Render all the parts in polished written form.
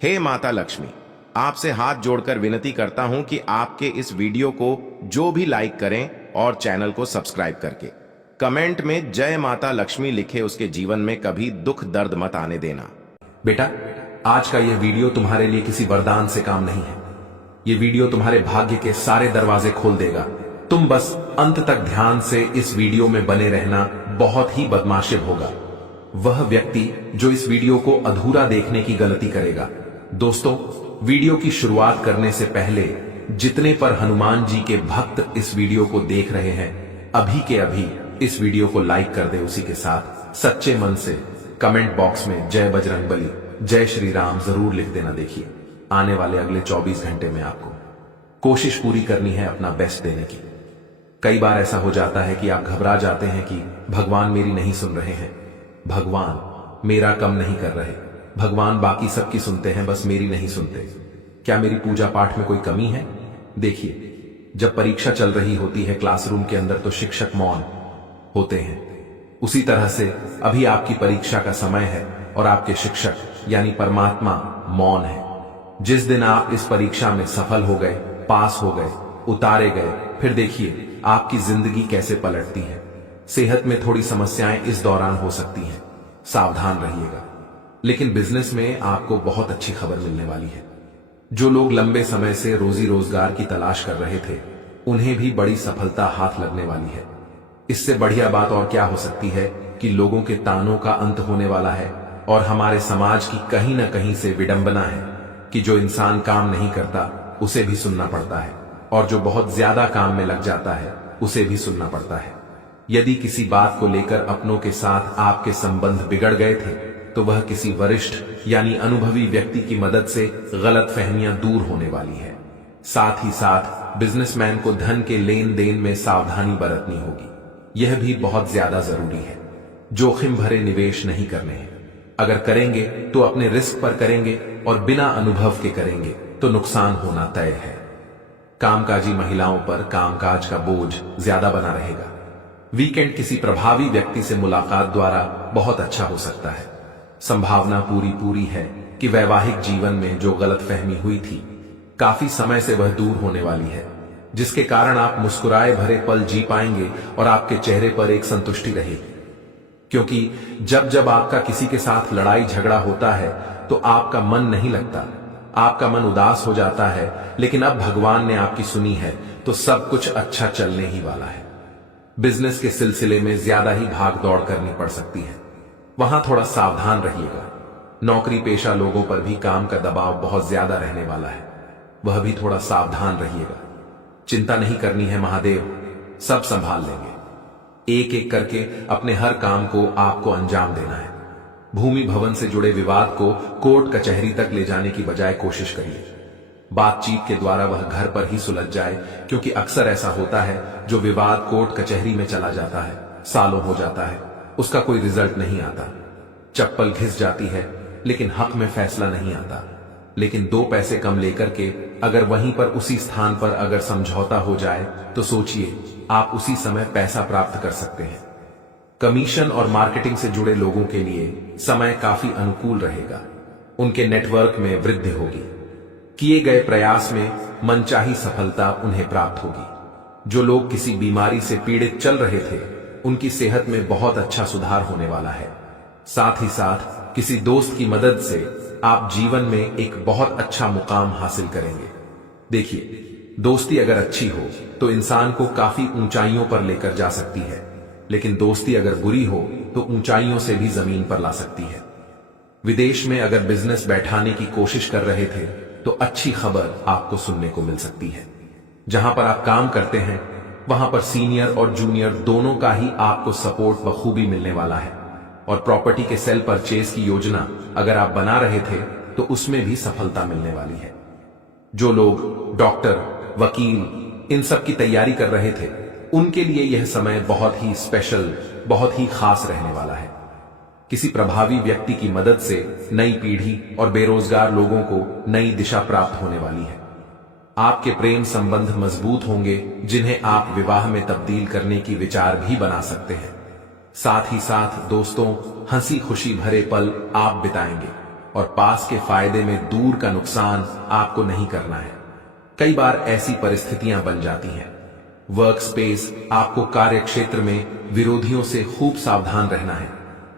हे माता लक्ष्मी, आपसे हाथ जोड़कर विनती करता हूं कि आपके इस वीडियो को जो भी लाइक करें और चैनल को सब्सक्राइब करके कमेंट में जय माता लक्ष्मी लिखे, उसके जीवन में कभी दुख दर्द मत आने देना। बेटा, आज का यह वीडियो तुम्हारे लिए किसी वरदान से काम नहीं है। यह वीडियो तुम्हारे भाग्य के सारे दरवाजे खोल देगा। तुम बस अंत तक ध्यान से इस वीडियो में बने रहना। बहुत ही बदमाशिब होगा वह व्यक्ति जो इस वीडियो को अधूरा देखने की गलती करेगा। दोस्तों, वीडियो की शुरुआत करने से पहले जितने पर हनुमान जी के भक्त इस वीडियो को देख रहे हैं, अभी के अभी इस वीडियो को लाइक कर दे। उसी के साथ सच्चे मन से कमेंट बॉक्स में जय बजरंगबली, जय श्री राम जरूर लिख देना। देखिए, आने वाले अगले 24 घंटे में आपको कोशिश पूरी करनी है अपना बेस्ट देने की। कई बार ऐसा हो जाता है कि आप घबरा जाते हैं कि भगवान मेरी नहीं सुन रहे हैं, भगवान मेरा कम नहीं कर रहे, भगवान बाकी सबकी सुनते हैं, बस मेरी नहीं सुनते। क्या मेरी पूजा पाठ में कोई कमी है? देखिए, जब परीक्षा चल रही होती है क्लासरूम के अंदर तो शिक्षक मौन होते हैं। उसी तरह से अभी आपकी परीक्षा का समय है और आपके शिक्षक यानी परमात्मा मौन है। जिस दिन आप इस परीक्षा में सफल हो गए, पास हो गए, उतारे गए, फिर देखिए आपकी जिंदगी कैसे पलटती है। सेहत में थोड़ी समस्याएं इस दौरान हो सकती हैं, सावधान रहिएगा। लेकिन बिजनेस में आपको बहुत अच्छी खबर मिलने वाली है। जो लोग लंबे समय से रोजी रोजगार की तलाश कर रहे थे, उन्हें भी बड़ी सफलता हाथ लगने वाली है। इससे बढ़िया बात और क्या हो सकती है कि लोगों के तानों का अंत होने वाला है और हमारे समाज की कहीं ना कहीं से विडंबना है कि जो इंसान काम नहीं करता उसे भी सुनना पड़ता है, और जो बहुत ज्यादा काम में लग जाता है उसे भी सुनना पड़ता है। यदि किसी बात को लेकर अपनों के साथ आपके संबंध बिगड़ गए थे, तो वह किसी वरिष्ठ यानी अनुभवी व्यक्ति की मदद से गलतफहमियां दूर होने वाली है। साथ ही साथ बिजनेसमैन को धन के लेन देन में सावधानी बरतनी होगी। यह भी बहुत ज्यादा जरूरी है। जोखिम भरे निवेश नहीं करने हैं। अगर करेंगे तो अपने रिस्क पर करेंगे और बिना अनुभव के करेंगे तो नुकसान होना तय है। कामकाजी महिलाओं पर कामकाज का बोझ ज्यादा बना रहेगा। वीकेंड किसी प्रभावी व्यक्ति से मुलाकात द्वारा बहुत अच्छा हो सकता है। संभावना पूरी है कि वैवाहिक जीवन में जो गलतफहमी हुई थी, काफी समय से वह दूर होने वाली है, जिसके कारण आप मुस्कुराए भरे पल जी पाएंगे और आपके चेहरे पर एक संतुष्टि रहेगी। क्योंकि जब जब आपका किसी के साथ लड़ाई झगड़ा होता है तो आपका मन नहीं लगता, आपका मन उदास हो जाता है। लेकिन अब भगवान ने आपकी सुनी है तो सब कुछ अच्छा चलने ही वाला है। बिजनेस के सिलसिले में ज्यादा ही भाग दौड़ करनी पड़ सकती है, वहां थोड़ा सावधान रहिएगा। नौकरी पेशा लोगों पर भी काम का दबाव बहुत ज्यादा रहने वाला है, वह भी थोड़ा सावधान रहिएगा। चिंता नहीं करनी है, महादेव सब संभाल लेंगे। एक एक करके अपने हर काम को आपको अंजाम देना है। भूमि भवन से जुड़े विवाद को कोर्ट कचहरी तक ले जाने की बजाय कोशिश करिए बातचीत के द्वारा वह घर पर ही सुलझ जाए, क्योंकि अक्सर ऐसा होता है जो विवाद कोर्ट कचहरी में चला जाता है, सालों हो जाता है, उसका कोई रिजल्ट नहीं आता। चप्पल घिस जाती है लेकिन हक में फैसला नहीं आता। लेकिन 2 पैसे कम लेकर के अगर वहीं पर उसी स्थान पर अगर समझौता हो जाए तो सोचिए आप उसी समय पैसा प्राप्त कर सकते हैं। कमीशन और मार्केटिंग से जुड़े लोगों के लिए समय काफी अनुकूल रहेगा। उनके नेटवर्क में वृद्धि होगी। किए गए प्रयास में मनचाही सफलता उन्हें प्राप्त होगी। जो लोग किसी बीमारी से पीड़ित चल रहे थे, उनकी सेहत में बहुत अच्छा सुधार होने वाला है। साथ ही साथ किसी दोस्त की मदद से आप जीवन में एक बहुत अच्छा मुकाम हासिल करेंगे। देखिए, दोस्ती अगर अच्छी हो तो इंसान को काफी ऊंचाइयों पर लेकर जा सकती है, लेकिन दोस्ती अगर बुरी हो तो ऊंचाइयों से भी जमीन पर ला सकती है। विदेश में अगर बिजनेस बैठाने की कोशिश कर रहे थे तो अच्छी खबर आपको सुनने को मिल सकती है। जहां पर आप काम करते हैं वहां पर सीनियर और जूनियर दोनों का ही आपको सपोर्ट बखूबी मिलने वाला है। और प्रॉपर्टी के सेल परचेज की योजना अगर आप बना रहे थे तो उसमें भी सफलता मिलने वाली है। जो लोग डॉक्टर, वकील इन सब की तैयारी कर रहे थे, उनके लिए यह समय बहुत ही स्पेशल, बहुत ही खास रहने वाला है। किसी प्रभावी व्यक्ति की मदद से नई पीढ़ी और बेरोजगार लोगों को नई दिशा प्राप्त होने वाली है। आपके प्रेम संबंध मजबूत होंगे, जिन्हें आप विवाह में तब्दील करने की विचार भी बना सकते हैं। साथ ही साथ दोस्तों, हंसी खुशी भरे पल आप बिताएंगे। और पास के फायदे में दूर का नुकसान आपको नहीं करना है। कई बार ऐसी परिस्थितियां बन जाती हैं। वर्क स्पेस, आपको कार्य क्षेत्र में विरोधियों से खूब सावधान रहना है।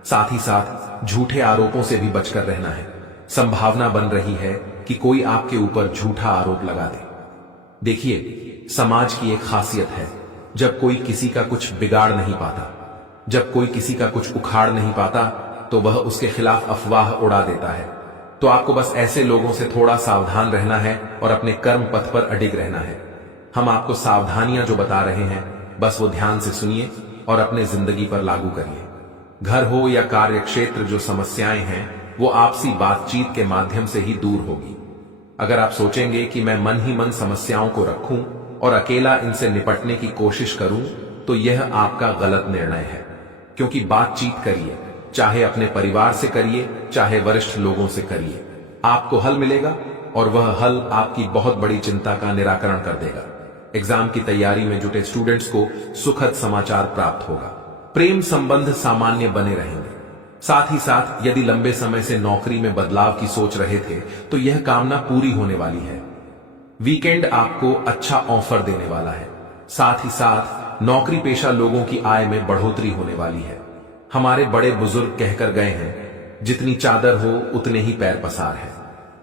साथ ही साथ झूठे आरोपों से भी बचकर रहना है। संभावना बन रही है कि कोई आपके ऊपर झूठा आरोप लगा दे। देखिए, समाज की एक खासियत है, जब कोई किसी का कुछ बिगाड़ नहीं पाता, जब कोई किसी का कुछ उखाड़ नहीं पाता, तो वह उसके खिलाफ अफवाह उड़ा देता है। तो आपको बस ऐसे लोगों से थोड़ा सावधान रहना है और अपने कर्म पथ पर अडिग रहना है। हम आपको सावधानियां जो बता रहे हैं, बस वो ध्यान से सुनिए और अपने जिंदगी पर लागू करिए। घर हो या कार्य क्षेत्र, जो समस्याएं हैं वो आपसी बातचीत के माध्यम से ही दूर होगी। अगर आप सोचेंगे कि मैं मन ही मन समस्याओं को रखूं और अकेला इनसे निपटने की कोशिश करूं, तो यह आपका गलत निर्णय है। क्योंकि बातचीत करिए, चाहे अपने परिवार से करिए, चाहे वरिष्ठ लोगों से करिए, आपको हल मिलेगा और वह हल आपकी बहुत बड़ी चिंता का निराकरण कर देगा। एग्जाम की तैयारी में जुटे स्टूडेंट्स को सुखद समाचार प्राप्त होगा। प्रेम संबंध सामान्य बने रहेंगे। साथ ही साथ यदि लंबे समय से नौकरी में बदलाव की सोच रहे थे, तो यह कामना पूरी होने वाली है। वीकेंड आपको अच्छा ऑफर देने वाला है। साथ ही साथ नौकरी पेशा लोगों की आय में बढ़ोतरी होने वाली है। हमारे बड़े बुजुर्ग कहकर गए हैं, जितनी चादर हो उतने ही पैर पसार है।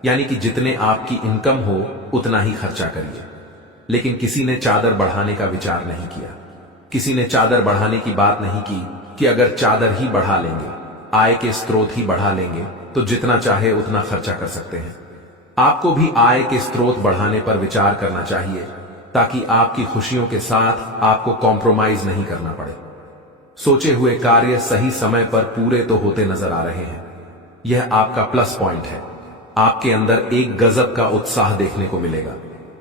यानी कि जितने आपकी इनकम हो उतना ही खर्चा करिए। लेकिन किसी ने चादर बढ़ाने का विचार नहीं किया। किसी ने चादर बढ़ाने की बात नहीं की कि अगर चादर ही बढ़ा लेंगे, आय के स्रोत ही बढ़ा लेंगे, तो जितना चाहे उतना खर्चा कर सकते हैं। आपको भी आय के स्रोत बढ़ाने पर विचार करना चाहिए, ताकि आपकी खुशियों के साथ आपको कॉम्प्रोमाइज नहीं करना पड़े। सोचे हुए कार्य सही समय पर पूरे तो होते नजर आ रहे हैं। यह आपका प्लस पॉइंट है। आपके अंदर एक गजब का उत्साह देखने को मिलेगा।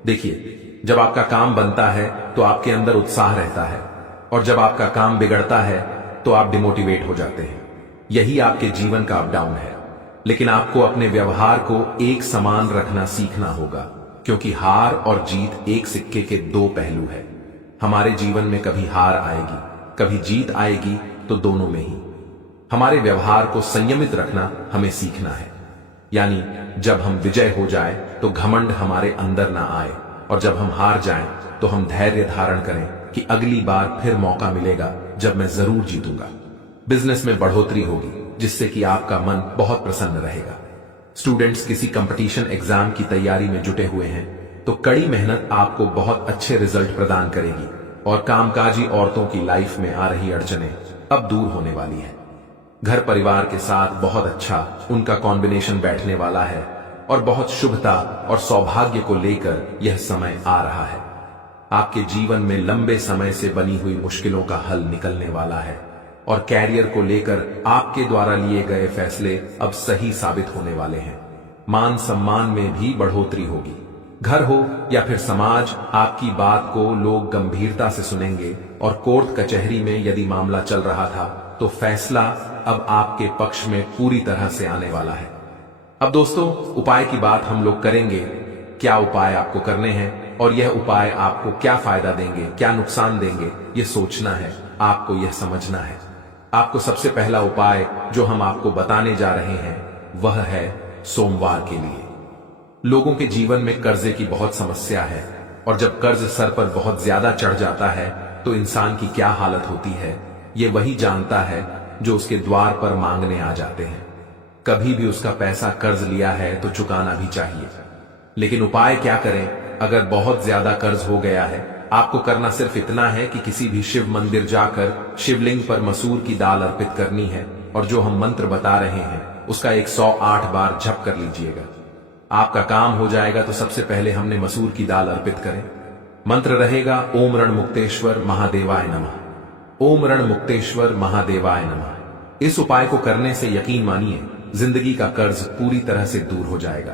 देखिए, जब आपका काम बनता है तो आपके अंदर उत्साह रहता है, और जब आपका काम बिगड़ता है तो आप डिमोटिवेट हो जाते हैं। यही आपके जीवन का अप डाउन है। लेकिन आपको अपने व्यवहार को एक समान रखना सीखना होगा, क्योंकि हार और जीत एक सिक्के के दो पहलू है। हमारे जीवन में कभी हार आएगी, कभी जीत आएगी, तो दोनों में ही हमारे व्यवहार को संयमित रखना हमें सीखना है। यानी जब हम विजय हो जाए तो घमंड हमारे अंदर ना आए, और जब हम हार जाएं तो हम धैर्य धारण करें कि अगली बार फिर मौका मिलेगा जब मैं जरूर जीतूंगा। बिजनेस में बढ़ोतरी होगी, जिससे कि आपका मन बहुत प्रसन्न रहेगा। स्टूडेंट्स किसी कंपटीशन एग्जाम की तैयारी में जुटे हुए हैं, तो कड़ी मेहनत आपको बहुत अच्छे रिजल्ट प्रदान करेगी, और कामकाजी औरतों की लाइफ में आ रही अड़चनें अब दूर होने वाली है। घर परिवार के साथ बहुत अच्छा उनका कॉम्बिनेशन बैठने वाला है, और बहुत शुभता और सौभाग्य को लेकर यह समय आ रहा है। आपके जीवन में लंबे समय से बनी हुई मुश्किलों का हल निकलने वाला है, और कैरियर को लेकर आपके द्वारा लिए गए फैसले अब सही साबित होने वाले हैं। मान सम्मान में भी बढ़ोतरी होगी। घर हो या फिर समाज, आपकी बात को लोग गंभीरता से सुनेंगे, और कोर्ट कचहरी में यदि मामला चल रहा था तो फैसला अब आपके पक्ष में पूरी तरह से आने वाला है। अब दोस्तों, उपाय की बात हम लोग करेंगे। क्या उपाय आपको करने हैं और यह उपाय आपको क्या फायदा देंगे, क्या नुकसान देंगे, यह सोचना है, आपको यह समझना है। आपको सबसे पहला उपाय जो हम आपको बताने जा रहे हैं वह है सोमवार के लिए। लोगों के जीवन में कर्जे की बहुत समस्या है, और जब कर्ज सर पर बहुत ज्यादा चढ़ जाता है तो इंसान की क्या हालत होती है, ये वही जानता है जो उसके द्वार पर मांगने आ जाते हैं। कभी भी उसका पैसा कर्ज लिया है तो चुकाना भी चाहिए। लेकिन उपाय क्या करें अगर बहुत ज्यादा कर्ज हो गया है? आपको करना सिर्फ इतना है कि किसी भी शिव मंदिर जाकर शिवलिंग पर मसूर की दाल अर्पित करनी है, और जो हम मंत्र बता रहे हैं उसका 108 बार जप कर लीजिएगा। आपका काम हो जाएगा। तो सबसे पहले हमने मसूर की दाल अर्पित करें। मंत्र रहेगा ओम रणमुक्तेश्वर महादेवाय नमः। ओम रणमुक्तेश्वर महादेवाय नमः। इस उपाय को करने से यकीन मानिए जिंदगी का कर्ज पूरी तरह से दूर हो जाएगा।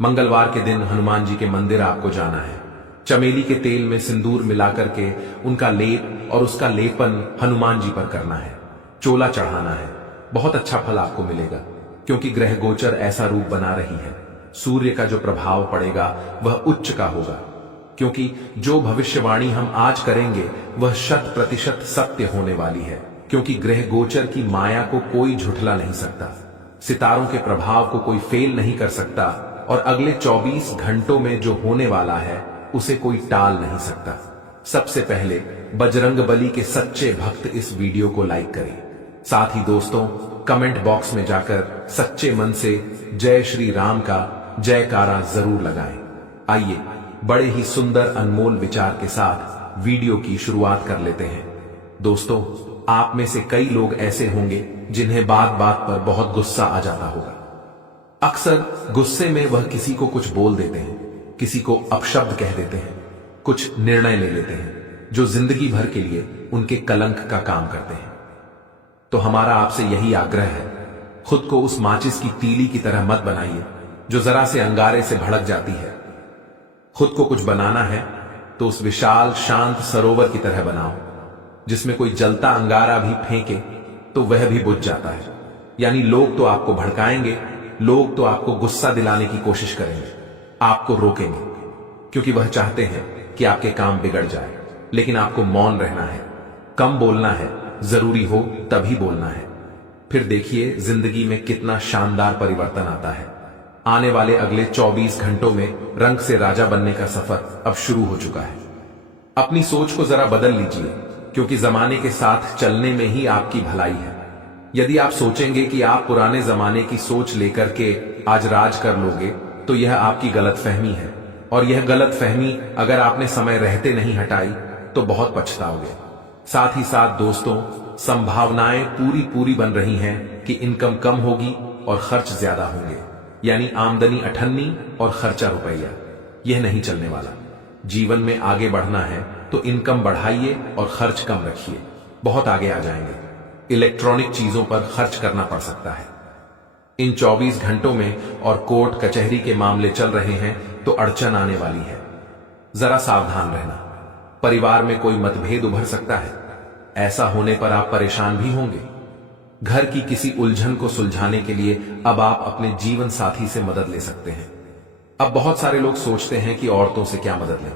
मंगलवार के दिन हनुमान जी के मंदिर आपको जाना है। चमेली के तेल में सिंदूर मिलाकर के उनका लेप और उसका लेपन हनुमान जी पर करना है। चोला चढ़ाना है। बहुत अच्छा फल आपको मिलेगा, क्योंकि ग्रह गोचर ऐसा रूप बना रही है। सूर्य का जो प्रभाव पड़ेगा वह उच्च का होगा, क्योंकि जो भविष्यवाणी हम आज करेंगे वह 100% सत्य होने वाली है, क्योंकि ग्रह गोचर की माया को कोई झुठला नहीं सकता। सितारों के प्रभाव को कोई फेल नहीं कर सकता और अगले 24 घंटों में जो होने वाला है उसे कोई टाल नहीं सकता। सबसे पहले बजरंगबली के सच्चे भक्त इस वीडियो को लाइक करें। साथ ही दोस्तों, कमेंट बॉक्स में जाकर सच्चे मन से जय श्री राम का जयकारा जरूर लगाएं। आइए बड़े ही सुंदर अनमोल विचार के साथ वीडियो की शुरुआत कर लेते हैं। दोस्तों, आप में से कई लोग ऐसे होंगे जिन्हें बात बात पर बहुत गुस्सा आ जाता होगा। अक्सर गुस्से में वह किसी को कुछ बोल देते हैं, किसी को अपशब्द कह देते हैं, कुछ निर्णय ले लेते हैं जो जिंदगी भर के लिए उनके कलंक का काम करते हैं। तो हमारा आपसे यही आग्रह है, खुद को उस माचिस की तीली की तरह मत बनाइए जो जरा से अंगारे से भड़क जाती है। खुद को कुछ बनाना है तो उस विशाल शांत सरोवर की तरह बनाओ जिसमें कोई जलता अंगारा भी फेंके तो वह भी बुझ जाता है। यानी लोग तो आपको भड़काएंगे, लोग तो आपको गुस्सा दिलाने की कोशिश करेंगे, आपको रोकेंगे क्योंकि वह चाहते हैं कि आपके काम बिगड़ जाए। लेकिन आपको मौन रहना है, कम बोलना है, जरूरी हो तभी बोलना है। फिर देखिए जिंदगी में कितना शानदार परिवर्तन आता है। आने वाले अगले 24 घंटों में रंग से राजा बनने का सफर अब शुरू हो चुका है। अपनी सोच को जरा बदल लीजिए क्योंकि जमाने के साथ चलने में ही आपकी भलाई है। यदि आप सोचेंगे कि आप पुराने जमाने की सोच लेकर के आज राज कर लोगे तो यह आपकी गलतफहमी है, और यह गलतफहमी अगर आपने समय रहते नहीं हटाई तो बहुत पछताओगे। साथ ही साथ दोस्तों, संभावनाएं पूरी बन रही हैं कि इनकम कम होगी और खर्च ज्यादा होंगे। यानी आमदनी 98 और खर्चा रुपया। यह नहीं चलने वाला। जीवन में आगे बढ़ना है तो इनकम बढ़ाइए और खर्च कम रखिए, बहुत आगे आ जाएंगे। इलेक्ट्रॉनिक चीजों पर खर्च करना पड़ सकता है। इन 24 घंटों में और कोर्ट कचहरी के मामले चल रहे हैं तो अड़चन आने वाली है। जरा सावधान रहना। परिवार में कोई मतभेद उभर सकता है, ऐसा होने पर आप परेशान भी होंगे। घर की किसी उलझन को सुलझाने के लिए अब आप अपने जीवन साथी से मदद ले सकते हैं। अब बहुत सारे लोग सोचते हैं कि औरतों से क्या मदद लें,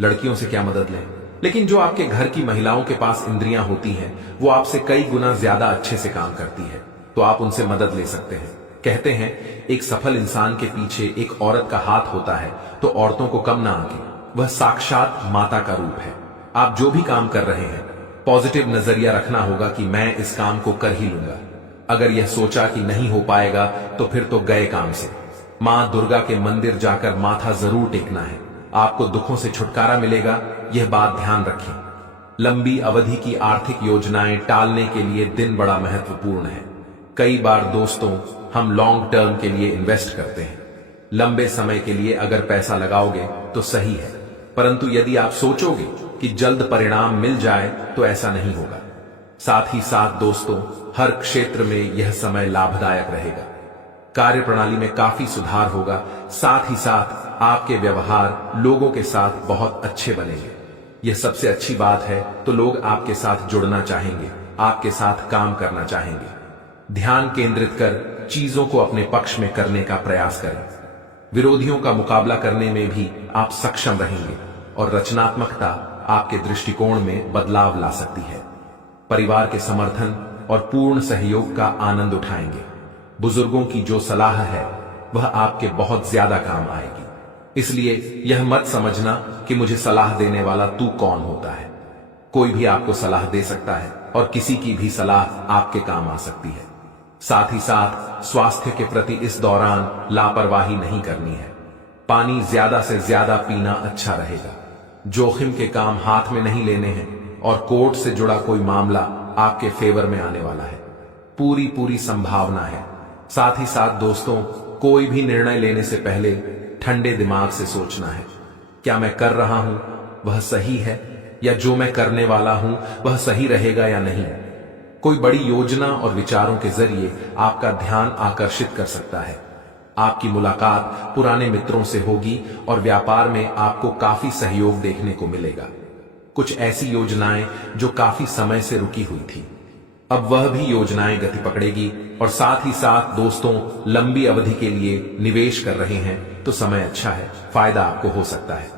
लड़कियों से क्या मदद लें, लेकिन जो आपके घर की महिलाओं के पास इंद्रियां होती हैं वो आपसे कई गुना ज्यादा अच्छे से काम करती है, तो आप उनसे मदद ले सकते हैं। कहते हैं एक सफल इंसान के पीछे एक औरत का हाथ होता है तो औरतों को कम ना आके, वह साक्षात माता का रूप है। आप जो भी काम कर रहे हैं पॉजिटिव नजरिया रखना होगा कि मैं इस काम को कर ही लूंगा। अगर यह सोचा कि नहीं हो पाएगा तो फिर तो गए काम से। मां दुर्गा के मंदिर जाकर माथा जरूर टेकना है, आपको दुखों से छुटकारा मिलेगा, यह बात ध्यान रखें। लंबी अवधि की आर्थिक योजनाएं टालने के लिए दिन बड़ा महत्वपूर्ण है। कई बार दोस्तों, हम लॉन्ग टर्म के लिए इन्वेस्ट करते हैं, लंबे समय के लिए अगर पैसा लगाओगे तो सही है, परंतु यदि आप सोचोगे कि जल्द परिणाम मिल जाए तो ऐसा नहीं होगा। साथ ही साथ दोस्तों, हर क्षेत्र में यह समय लाभदायक रहेगा। कार्य प्रणाली में काफी सुधार होगा, साथ ही साथ आपके व्यवहार लोगों के साथ बहुत अच्छे बनेंगे। यह सबसे अच्छी बात है, तो लोग आपके साथ जुड़ना चाहेंगे, आपके साथ काम करना चाहेंगे। ध्यान केंद्रित कर चीजों को अपने पक्ष में करने का प्रयास करें। विरोधियों का मुकाबला करने में भी आप सक्षम रहेंगे और रचनात्मकता आपके दृष्टिकोण में बदलाव ला सकती है। परिवार के समर्थन और पूर्ण सहयोग का आनंद उठाएंगे। बुजुर्गों की जो सलाह है वह आपके बहुत ज्यादा काम आएगी, इसलिए यह मत समझना कि मुझे सलाह देने वाला तू कौन होता है। कोई भी आपको सलाह दे सकता है और किसी की भी सलाह आपके काम आ सकती है। साथ ही साथ स्वास्थ्य के प्रति इस दौरान लापरवाही नहीं करनी है। पानी ज्यादा से ज्यादा पीना अच्छा रहेगा। जोखिम के काम हाथ में नहीं लेने हैं और कोर्ट से जुड़ा कोई मामला आपके फेवर में आने वाला है। पूरी संभावना है। साथ ही साथ दोस्तों, कोई भी निर्णय लेने से पहले ठंडे दिमाग से सोचना है, क्या मैं कर रहा हूं वह सही है, या जो मैं करने वाला हूं वह सही रहेगा या नहीं। कोई बड़ी योजना और विचारों के जरिए आपका ध्यान आकर्षित कर सकता है। आपकी मुलाकात पुराने मित्रों से होगी और व्यापार में आपको काफी सहयोग देखने को मिलेगा। कुछ ऐसी योजनाएं जो काफी समय से रुकी हुई थी, अब वह भी योजनाएं गति पकड़ेगी। और साथ ही साथ दोस्तों, लंबी अवधि के लिए निवेश कर रहे हैं तो समय अच्छा है, फायदा आपको हो सकता है।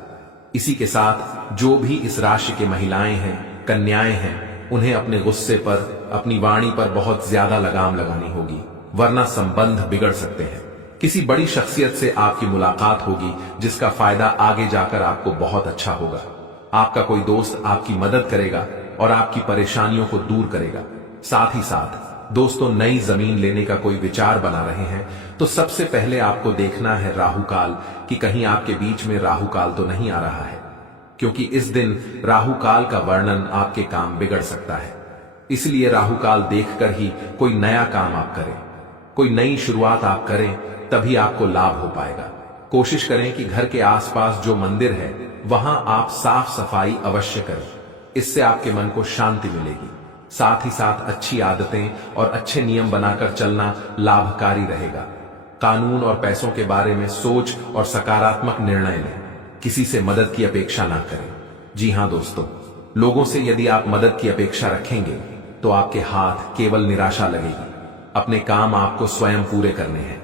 इसी के साथ जो भी इस राशि के महिलाएं हैं, कन्याएं हैं, उन्हें अपने गुस्से पर, अपनी वाणी पर बहुत ज्यादा लगाम लगानी होगी। वरना संबंध बिगड़ सकते हैं। किसी बड़ी शख्सियत से आपकी मुलाकात होगी जिसका फायदा आगे जाकर आपको बहुत अच्छा होगा। आपका कोई दोस्त आपकी मदद करेगा और आपकी परेशानियों को दूर करेगा। साथ ही साथ दोस्तों, नई जमीन लेने का कोई विचार बना रहे हैं तो सबसे पहले आपको देखना है राहु काल कि कहीं आपके बीच में राहु काल तो नहीं आ रहा है, क्योंकि इस दिन राहु काल का वर्णन आपके काम बिगड़ सकता है। इसलिए राहु काल देखकर ही कोई नया काम आप करें, कोई नई शुरुआत आप करें, तभी आपको लाभ हो पाएगा। कोशिश करें कि घर के आसपास जो मंदिर है वहां आप साफ सफाई अवश्य करें। इससे आपके मन को शांति मिलेगी। साथ ही साथ अच्छी आदतें और अच्छे नियम बनाकर चलना लाभकारी रहेगा। कानून और पैसों के बारे में सोच और सकारात्मक निर्णय लें। किसी से मदद की अपेक्षा ना करें। जी हां दोस्तों, लोगों से यदि आप मदद की अपेक्षा रखेंगे तो आपके हाथ केवल निराशा लगेगी। अपने काम आपको स्वयं पूरे करने हैं।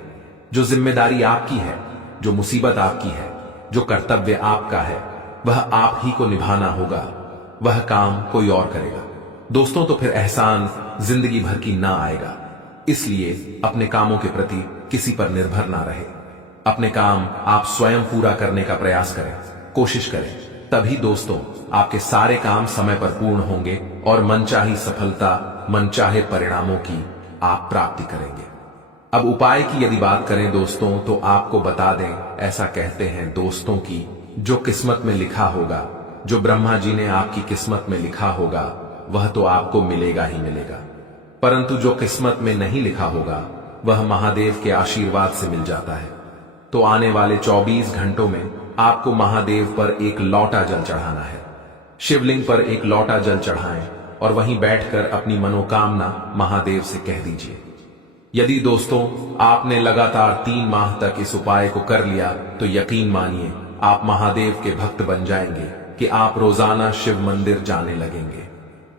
जो जिम्मेदारी आपकी है, जो मुसीबत आपकी है, जो कर्तव्य आपका है, वह आप ही को निभाना होगा। वह काम कोई और करेगा दोस्तों, तो फिर एहसान जिंदगी भर की ना आएगा। इसलिए अपने कामों के प्रति किसी पर निर्भर ना रहे। अपने काम आप स्वयं पूरा करने का प्रयास करें, कोशिश करें। तभी दोस्तों आपके सारे काम समय पर पूर्ण होंगे और मनचाही सफलता, मनचाहे परिणामों की आप प्राप्ति करेंगे। अब उपाय की यदि बात करें दोस्तों, तो आपको बता दें, ऐसा कहते हैं दोस्तों की जो किस्मत में लिखा होगा, जो ब्रह्मा जी ने आपकी किस्मत में लिखा होगा, वह तो आपको मिलेगा ही मिलेगा। परंतु जो किस्मत में नहीं लिखा होगा वह महादेव के आशीर्वाद से मिल जाता है। तो आने वाले 24 घंटों में आपको महादेव पर एक लौटा जल चढ़ाना है। शिवलिंग पर एक लौटा जल चढ़ाएं और वहीं बैठकर अपनी मनोकामना महादेव से कह दीजिए। यदि दोस्तों आपने लगातार 3 माह तक इस उपाय को कर लिया तो यकीन मानिए आप महादेव के भक्त बन जाएंगे कि आप रोजाना शिव मंदिर जाने लगेंगे।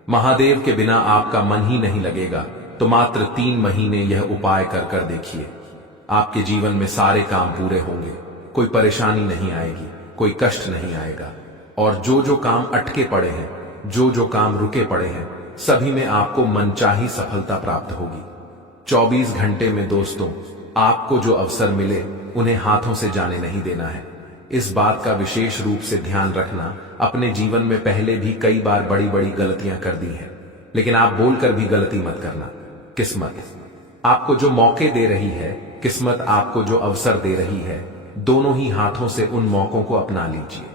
महादेव के बिना आपका मन ही नहीं लगेगा। तो मात्र 3 महीने यह उपाय कर देखिए। आपके जीवन में सारे काम पूरे होंगे, कोई परेशानी नहीं आएगी, कोई कष्ट नहीं आएगा। और जो जो काम अटके पड़े हैं, जो जो काम रुके पड़े हैं, सभी में आपको मनचाही सफलता प्राप्त होगी। 24 घंटे में दोस्तों आपको जो अवसर मिले उन्हें हाथों से जाने नहीं देना है। इस बात का विशेष रूप से ध्यान रखना। अपने जीवन में पहले भी कई बार बड़ी बड़ी गलतियां कर दी हैं, लेकिन आप बोलकर भी गलती मत करना। किस्मत आपको जो मौके दे रही है, किस्मत आपको जो अवसर दे रही है, दोनों ही हाथों से उन मौकों को अपना लीजिए।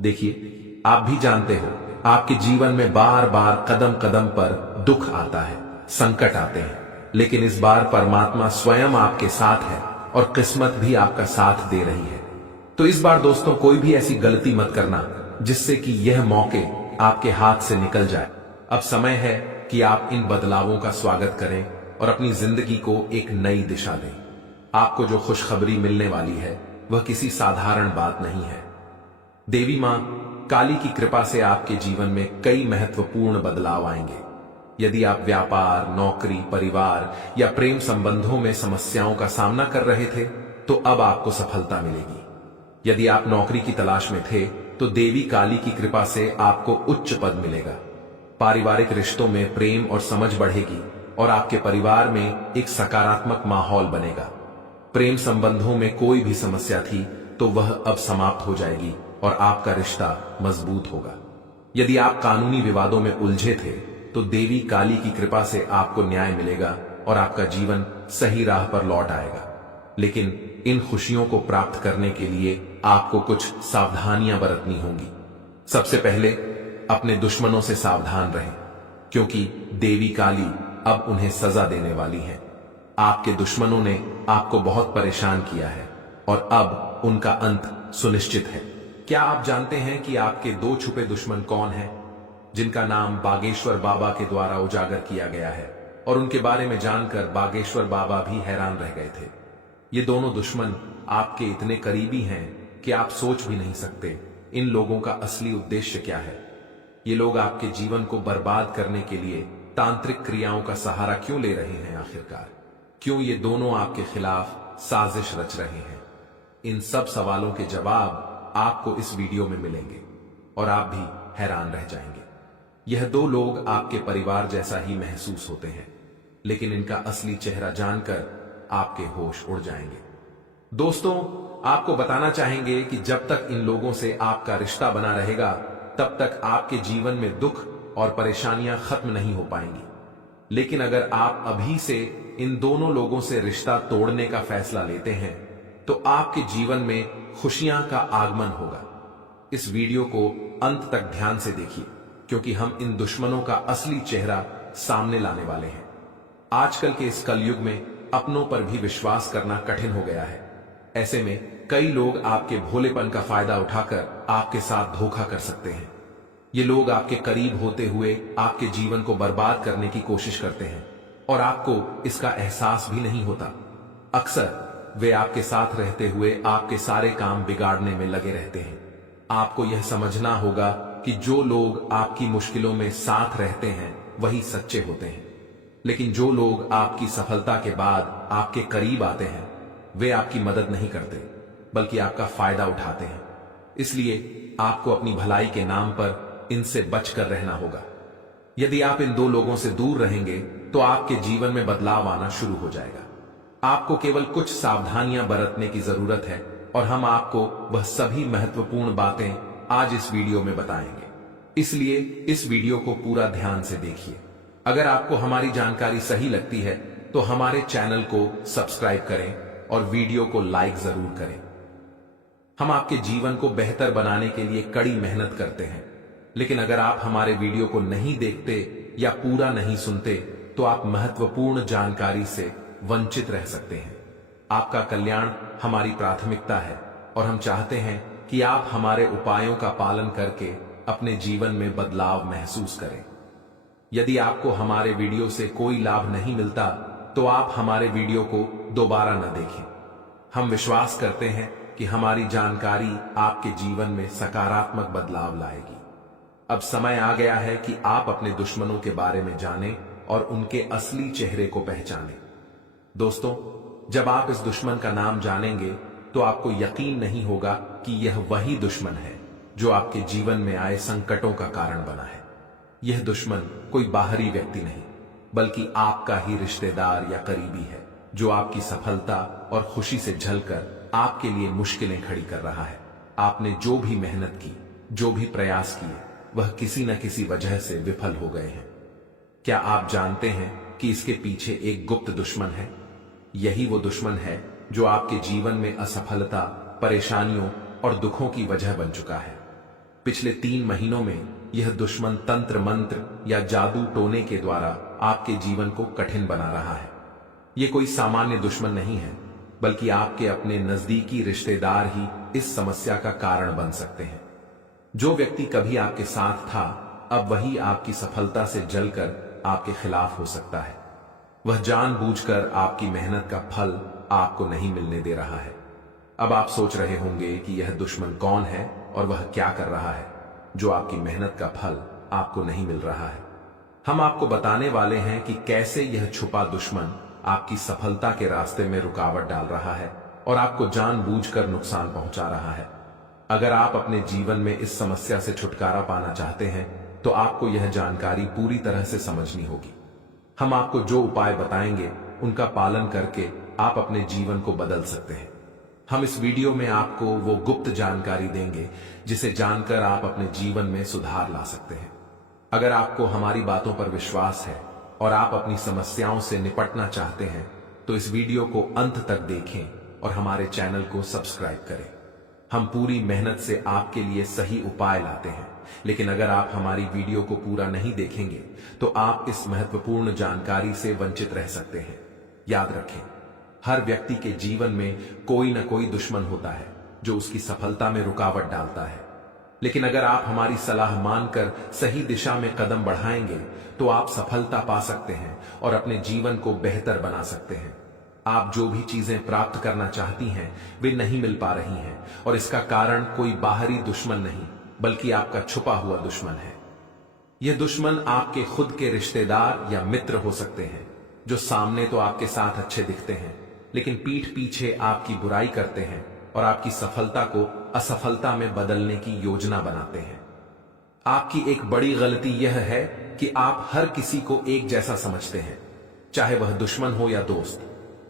देखिए, आप भी जानते हो आपके जीवन में बार बार कदम कदम पर दुख आता है, संकट आते हैं, लेकिन इस बार परमात्मा स्वयं आपके साथ है और किस्मत भी आपका साथ दे रही है। तो इस बार दोस्तों कोई भी ऐसी गलती मत करना जिससे कि यह मौके आपके हाथ से निकल जाए। अब समय है कि आप इन बदलावों का स्वागत करें और अपनी जिंदगी को एक नई दिशा दें। आपको जो खुशखबरी मिलने वाली है वह किसी साधारण बात नहीं है। देवी मां काली की कृपा से आपके जीवन में कई महत्वपूर्ण बदलाव आएंगे। यदि आप व्यापार, नौकरी, परिवार या प्रेम संबंधों में समस्याओं का सामना कर रहे थे तो अब आपको सफलता मिलेगी। यदि आप नौकरी की तलाश में थे तो देवी काली की कृपा से आपको उच्च पद मिलेगा। पारिवारिक रिश्तों में प्रेम और समझ बढ़ेगी और आपके परिवार में एक सकारात्मक माहौल बनेगा। प्रेम संबंधों में कोई भी समस्या थी तो वह अब समाप्त हो जाएगी और आपका रिश्ता मजबूत होगा। यदि आप कानूनी विवादों में उलझे थे तो देवी काली की कृपा से आपको न्याय मिलेगा और आपका जीवन सही राह पर लौट आएगा। लेकिन इन खुशियों को प्राप्त करने के लिए आपको कुछ सावधानियां बरतनी होंगी। सबसे पहले अपने दुश्मनों से सावधान रहें, क्योंकि देवी काली अब उन्हें सजा देने वाली हैं। आपके दुश्मनों ने आपको बहुत परेशान किया है और अब उनका अंत सुनिश्चित है। क्या आप जानते हैं कि आपके 2 छुपे दुश्मन कौन हैं, जिनका नाम बागेश्वर बाबा के द्वारा उजागर किया गया है? और उनके बारे में जानकर बागेश्वर बाबा भी हैरान रह गए थे। ये दोनों दुश्मन आपके इतने करीबी हैं कि आप सोच भी नहीं सकते इन लोगों का असली उद्देश्य क्या है। ये लोग आपके जीवन को बर्बाद करने के लिए तांत्रिक क्रियाओं का सहारा क्यों ले रहे हैं? आखिरकार क्यों ये दोनों आपके खिलाफ साजिश रच रहे हैं? इन सब सवालों के जवाब आपको इस वीडियो में मिलेंगे और आप भी हैरान रह जाएंगे। यह 2 लोग आपके परिवार जैसा ही महसूस होते हैं, लेकिन इनका असली चेहरा जानकर आपके होश उड़ जाएंगे। दोस्तों, आपको बताना चाहेंगे कि जब तक इन लोगों से आपका रिश्ता बना रहेगा, तब तक आपके जीवन में दुख और परेशानियां खत्म नहीं हो पाएंगी। लेकिन अगर आप अभी से इन दोनों लोगों से रिश्ता तोड़ने का फैसला लेते हैं, तो आपके जीवन में खुशियां का आगमन होगा। इस वीडियो को अंत तक ध्यान से देखिए, क्योंकि हम इन दुश्मनों का असली चेहरा सामने लाने वाले हैं। आजकल के इस कलयुग में अपनों पर भी विश्वास करना कठिन हो गया है। ऐसे में कई लोग आपके भोलेपन का फायदा उठाकर आपके साथ धोखा कर सकते हैं। ये लोग आपके करीब होते हुए आपके जीवन को बर्बाद करने की कोशिश करते हैं और आपको इसका एहसास भी नहीं होता। अक्सर वे आपके साथ रहते हुए आपके सारे काम बिगाड़ने में लगे रहते हैं। आपको यह समझना होगा कि जो लोग आपकी मुश्किलों में साथ रहते हैं वही सच्चे होते हैं, लेकिन जो लोग आपकी सफलता के बाद आपके करीब आते हैं वे आपकी मदद नहीं करते, बल्कि आपका फायदा उठाते हैं। इसलिए आपको अपनी भलाई के नाम पर इनसे बचकर रहना होगा। यदि आप इन दो लोगों से दूर रहेंगे तो आपके जीवन में बदलाव आना शुरू हो जाएगा। आपको केवल कुछ सावधानियां बरतने की जरूरत है और हम आपको वह सभी महत्वपूर्ण बातें आज इस वीडियो में बताएंगे। इसलिए इस वीडियो को पूरा ध्यान से देखिए। अगर आपको हमारी जानकारी सही लगती है तो हमारे चैनल को सब्सक्राइब करें और वीडियो को लाइक जरूर करें। हम आपके जीवन को बेहतर बनाने के लिए कड़ी मेहनत करते हैं, लेकिन अगर आप हमारे वीडियो को नहीं देखते या पूरा नहीं सुनते तो आप महत्वपूर्ण जानकारी से वंचित रह सकते हैं। आपका कल्याण हमारी प्राथमिकता है और हम चाहते हैं कि आप हमारे उपायों का पालन करके अपने जीवन में बदलाव महसूस करें। यदि आपको हमारे वीडियो से कोई लाभ नहीं मिलता तो आप हमारे वीडियो को दोबारा न देखें। हम विश्वास करते हैं कि हमारी जानकारी आपके जीवन में सकारात्मक बदलाव लाएगी। अब समय आ गया है कि आप अपने दुश्मनों के बारे में जानें और उनके असली चेहरे को पहचानें। दोस्तों, जब आप इस दुश्मन का नाम जानेंगे तो आपको यकीन नहीं होगा कि यह वही दुश्मन है जो आपके जीवन में आए संकटों का कारण बना है। यह दुश्मन कोई बाहरी व्यक्ति नहीं, बल्कि आपका ही रिश्तेदार या करीबी है, जो आपकी सफलता और खुशी से झलकर आपके लिए मुश्किलें खड़ी कर रहा है। आपने जो भी मेहनत की, जो भी प्रयास किए, वह किसी न किसी वजह से विफल हो गए हैं। क्या आप जानते हैं कि इसके पीछे एक गुप्त दुश्मन है? यही वो दुश्मन है जो आपके जीवन में असफलता, परेशानियों और दुखों की वजह बन चुका है। पिछले 3 महीनों में यह दुश्मन तंत्र मंत्र या जादू टोने के द्वारा आपके जीवन को कठिन बना रहा है। यह कोई सामान्य दुश्मन नहीं है, बल्कि आपके अपने नजदीकी रिश्तेदार ही इस समस्या का कारण बन सकते हैं। जो व्यक्ति कभी आपके साथ था, अब वही आपकी सफलता से जलकर आपके खिलाफ हो सकता है। वह जानबूझकर आपकी मेहनत का फल आपको नहीं मिलने दे रहा है। अब आप सोच रहे होंगे कि यह दुश्मन कौन है और वह क्या कर रहा है जो आपकी मेहनत का फल आपको नहीं मिल रहा है। हम आपको बताने वाले हैं कि कैसे यह छुपा दुश्मन आपकी सफलता के रास्ते में रुकावट डाल रहा है और आपको जानबूझकर नुकसान पहुंचा रहा है। अगर आप अपने जीवन में इस समस्या से छुटकारा पाना चाहते हैं तो आपको यह जानकारी पूरी तरह से समझनी होगी। हम आपको जो उपाय बताएंगे उनका पालन करके आप अपने जीवन को बदल सकते हैं। हम इस वीडियो में आपको वो गुप्त जानकारी देंगे जिसे जानकर आप अपने जीवन में सुधार ला सकते हैं। अगर आपको हमारी बातों पर विश्वास है और आप अपनी समस्याओं से निपटना चाहते हैं तो इस वीडियो को अंत तक देखें और हमारे चैनल को सब्सक्राइब करें। हम पूरी मेहनत से आपके लिए सही उपाय लाते हैं, लेकिन अगर आप हमारी वीडियो को पूरा नहीं देखेंगे तो आप इस महत्वपूर्ण जानकारी से वंचित रह सकते हैं। याद रखें, हर व्यक्ति के जीवन में कोई न कोई दुश्मन होता है जो उसकी सफलता में रुकावट डालता है, लेकिन अगर आप हमारी सलाह मानकर सही दिशा में कदम बढ़ाएंगे तो आप सफलता पा सकते हैं और अपने जीवन को बेहतर बना सकते हैं। आप जो भी चीजें प्राप्त करना चाहती हैं वे नहीं मिल पा रही हैं और इसका कारण कोई बाहरी दुश्मन नहीं बल्कि आपका छुपा हुआ दुश्मन है। यह दुश्मन आपके खुद के रिश्तेदार या मित्र हो सकते हैं जो सामने तो आपके साथ अच्छे दिखते हैं लेकिन पीठ पीछे आपकी बुराई करते हैं और आपकी सफलता को असफलता में बदलने की योजना बनाते हैं। आपकी एक बड़ी गलती यह है कि आप हर किसी को एक जैसा समझते हैं, चाहे वह दुश्मन हो या दोस्त।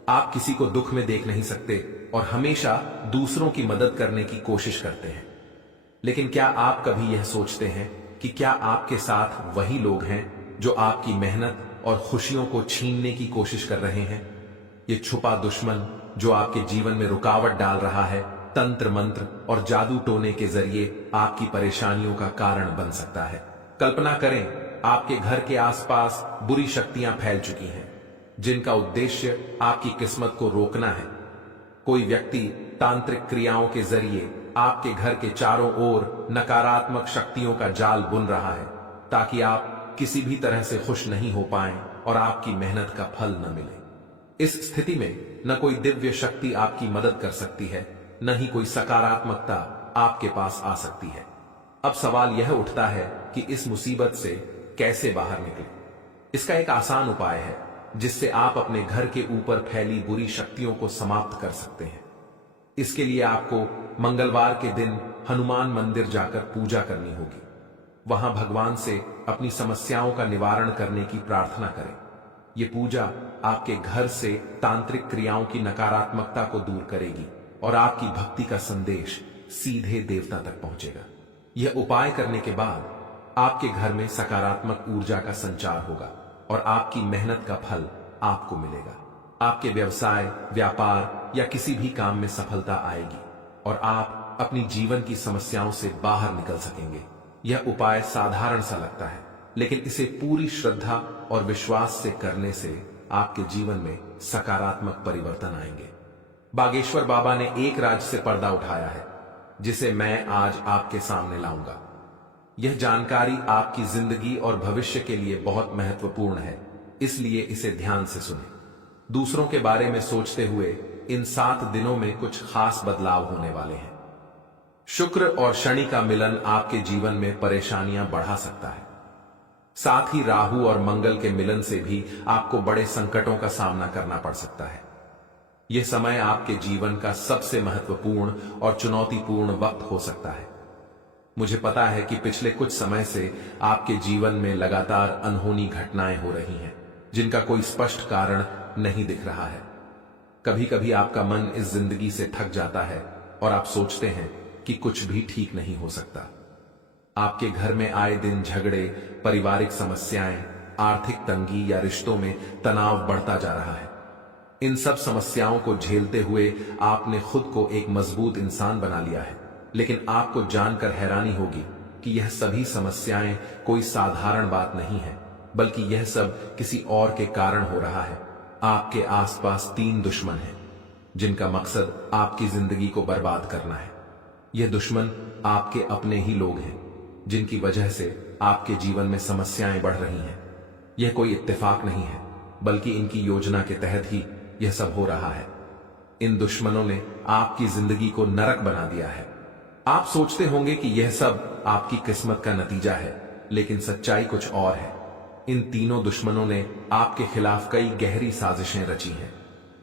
आप किसी को दुख में देख नहीं सकते और हमेशा दूसरों की मदद करने की कोशिश करते हैं। लेकिन क्या आप कभी यह सोचते हैं कि क्या आपके साथ वही लोग हैं जो आपकी मेहनत और खुशियों को छीनने की कोशिश कर रहे हैं? ये छुपा दुश्मन जो आपके जीवन में रुकावट डाल रहा है, तंत्र मंत्र और जादू टोने के जरिए आपकी परेशानियों का कारण बन सकता है। कल्पना करें, आपके घर के आसपास बुरी शक्तियां फैल चुकी हैं, जिनका उद्देश्य आपकी किस्मत को रोकना है। कोई व्यक्ति तांत्रिक क्रियाओं के जरिए आपके घर के चारों ओर नकारात्मक शक्तियों का जाल बुन रहा है, ताकि आप किसी भी तरह से खुश नहीं हो पाएं और आपकी मेहनत का फल न मिले। इस स्थिति में न कोई दिव्य शक्ति आपकी मदद कर सकती है, न ही कोई सकारात्मकता आपके पास आ सकती है। अब सवाल यह उठता है कि इस मुसीबत से कैसे बाहर निकलें। इसका एक आसान उपाय है जिससे आप अपने घर के ऊपर फैली बुरी शक्तियों को समाप्त कर सकते हैं। इसके लिए आपको मंगलवार के दिन हनुमान मंदिर जाकर पूजा करनी होगी। वहां भगवान से अपनी समस्याओं का निवारण करने की प्रार्थना करें। यह पूजा आपके घर से तांत्रिक क्रियाओं की नकारात्मकता को दूर करेगी और आपकी भक्ति का संदेश सीधे देवता तक पहुंचेगा। यह उपाय करने के बाद आपके घर में सकारात्मक ऊर्जा का संचार होगा और आपकी मेहनत का फल आपको मिलेगा। आपके व्यवसाय, व्यापार या किसी भी काम में सफलता आएगी और आप अपनी जीवन की समस्याओं से बाहर निकल सकेंगे। यह उपाय साधारण सा लगता है, लेकिन इसे पूरी श्रद्धा और विश्वास से करने से आपके जीवन में सकारात्मक परिवर्तन आएंगे। बागेश्वर बाबा ने एक राज से पर्दा उठाया है, जिसे मैं आज आपके सामने लाऊंगा। यह जानकारी आपकी जिंदगी और भविष्य के लिए बहुत महत्वपूर्ण है, इसलिए इसे ध्यान से सुनें। दूसरों के बारे में सोचते हुए इन 7 दिनों में कुछ खास बदलाव होने वाले हैं। शुक्र और शनि का मिलन आपके जीवन में परेशानियां बढ़ा सकता है। साथ ही राहु और मंगल के मिलन से भी आपको बड़े संकटों का सामना करना पड़ सकता है। यह समय आपके जीवन का सबसे महत्वपूर्ण और चुनौतीपूर्ण वक्त हो सकता है। मुझे पता है कि पिछले कुछ समय से आपके जीवन में लगातार अनहोनी घटनाएं हो रही हैं, जिनका कोई स्पष्ट कारण नहीं दिख रहा है। कभी कभी आपका मन इस जिंदगी से थक जाता है और आप सोचते हैं कि कुछ भी ठीक नहीं हो सकता। आपके घर में आए दिन झगड़े, पारिवारिक समस्याएं, आर्थिक तंगी या रिश्तों में तनाव बढ़ता जा रहा है। इन सब समस्याओं को झेलते हुए आपने खुद को एक मजबूत इंसान बना लिया है, लेकिन आपको जानकर हैरानी होगी कि यह सभी समस्याएं कोई साधारण बात नहीं है, बल्कि यह सब किसी और के कारण हो रहा है। आपके आसपास 3 दुश्मन हैं, जिनका मकसद आपकी जिंदगी को बर्बाद करना है। यह दुश्मन आपके अपने ही लोग हैं, जिनकी वजह से आपके जीवन में समस्याएं बढ़ रही हैं। यह कोई इत्तेफाक नहीं है, बल्कि इनकी योजना के तहत ही यह सब हो रहा है। इन दुश्मनों ने आपकी जिंदगी को नरक बना दिया है। आप सोचते होंगे कि यह सब आपकी किस्मत का नतीजा है, लेकिन सच्चाई कुछ और है। इन तीनों दुश्मनों ने आपके खिलाफ कई गहरी साजिशें रची हैं।